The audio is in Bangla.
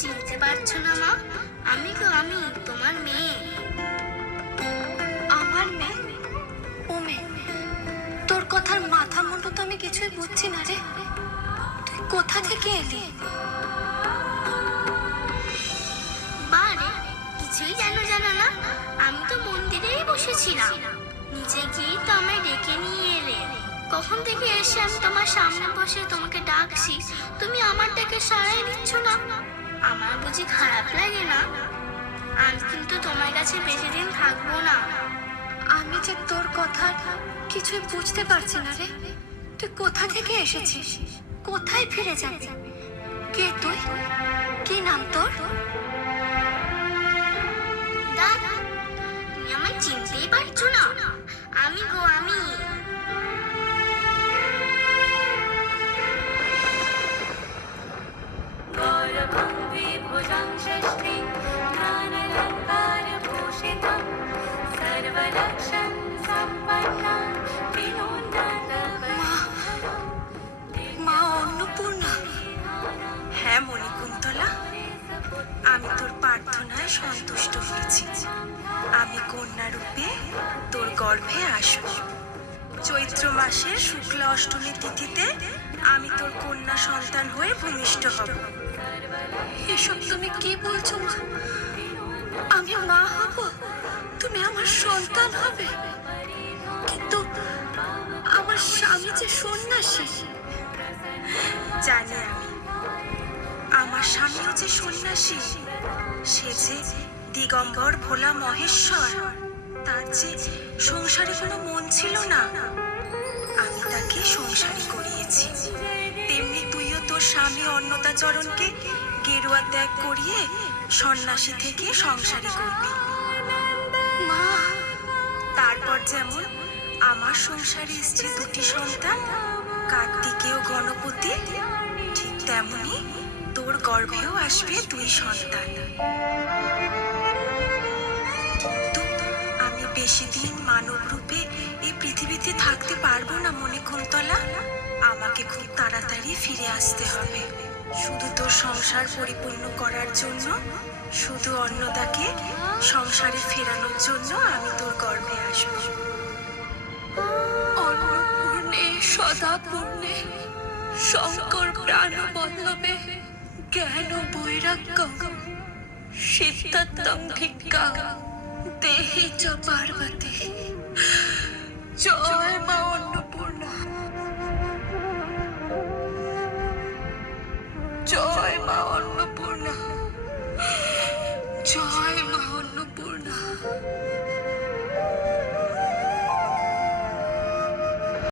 চিনতে পারছো না মা? আমি তোমার মেয়ে। আমার মেয়ে? ও মেয়ে, তোর কথার মাথা মুন্ডু তো আমি কিছুই বুঝছি না রে। তুই কোথা থেকে এলি? বারে, কিছুই জানো না? আমি তো মন্দিরেই বসেছিলাম। নিচে গিয়ে তো আমায় ডেকে নিয়ে এলে। কখন থেকে এসে আমি তোমার সামনে বসে তোমাকে ডাকছি, তুমি আমার ডেকে সাড়াই দিচ্ছ না। আমার বুঝি খারাপ লাগে না? আমি কিন্তু তোমার কাছে বেশি দিন থাকবো না। আমি যে তোর কথা কিছুই বুঝতে পারছি না রে। তুই কোথা থেকে এসেছিস? কোথায় ফিরে যাবি? কে তুই? কি নাম তোর? দাদা, তুমি আমায় চিনতেই পারছো না? আমি মা অন্নপূর্ণা। হ্যাঁ মণিকুন্তলা, আমি তোর প্রার্থনায় সন্তুষ্ট হয়েছি। আমি কন্যা রূপে তোর গর্ভে আসব। চৈত্র মাসের শুক্লা অষ্টমী তিথিতে আমি তোর কন্যা সন্তান হয়ে ভূমিষ্ঠ হব। এসব তুমি কি বলছো মা? আমি মা হব? তুমি আমার সন্তান হবে? কিন্তু আমার স্বামী যে সন্ন্যাসী। জানি আমি, আমার স্বামীও যে সন্ন্যাসী। সে যে দিগম্বর ভোলা মহেশ্বর। তার যে সংসারে কোনো মন ছিল না, আমি তাকে সংসারী করিয়েছি। তেমনি তুইও তোর স্বামী অন্নদাচরণকে গেরুয়া ত্যাগ করিয়ে সন্ন্যাসী থেকে সংসারী করবি। মা, তারপর যেমন আমার সংসারে এসছে দুটি সন্তান, কার্তিকেয় গণপতি, ঠিক তেমনি তোর গর্ভেও আসবে দুই সন্তান। কিন্তু আমি বেশি দিন মানব রূপে এই পৃথিবীতে থাকতে পারবো না মণিকুন্তলা। আমাকে খুব তাড়াতাড়ি ফিরে আসতে হবে। শুধু তোর সংসার পরিপূর্ণ করার জন্য, শুধু অন্নদাকে সংসারে ফেরানোর জন্য আমি তোর গর্ভে আসবো। অন্নপূর্ণে সদাপূর্ণে শঙ্কর প্রাণবল্লভে জ্ঞান বৈরাগ্যম সিদ্ধার্থম ভিক্ষাং দেহি চ পার্বতী। জয় মা অন্নপূর্ণা, জয় মা অন্নপূর্ণা, জয় মা অন্নপূর্ণা।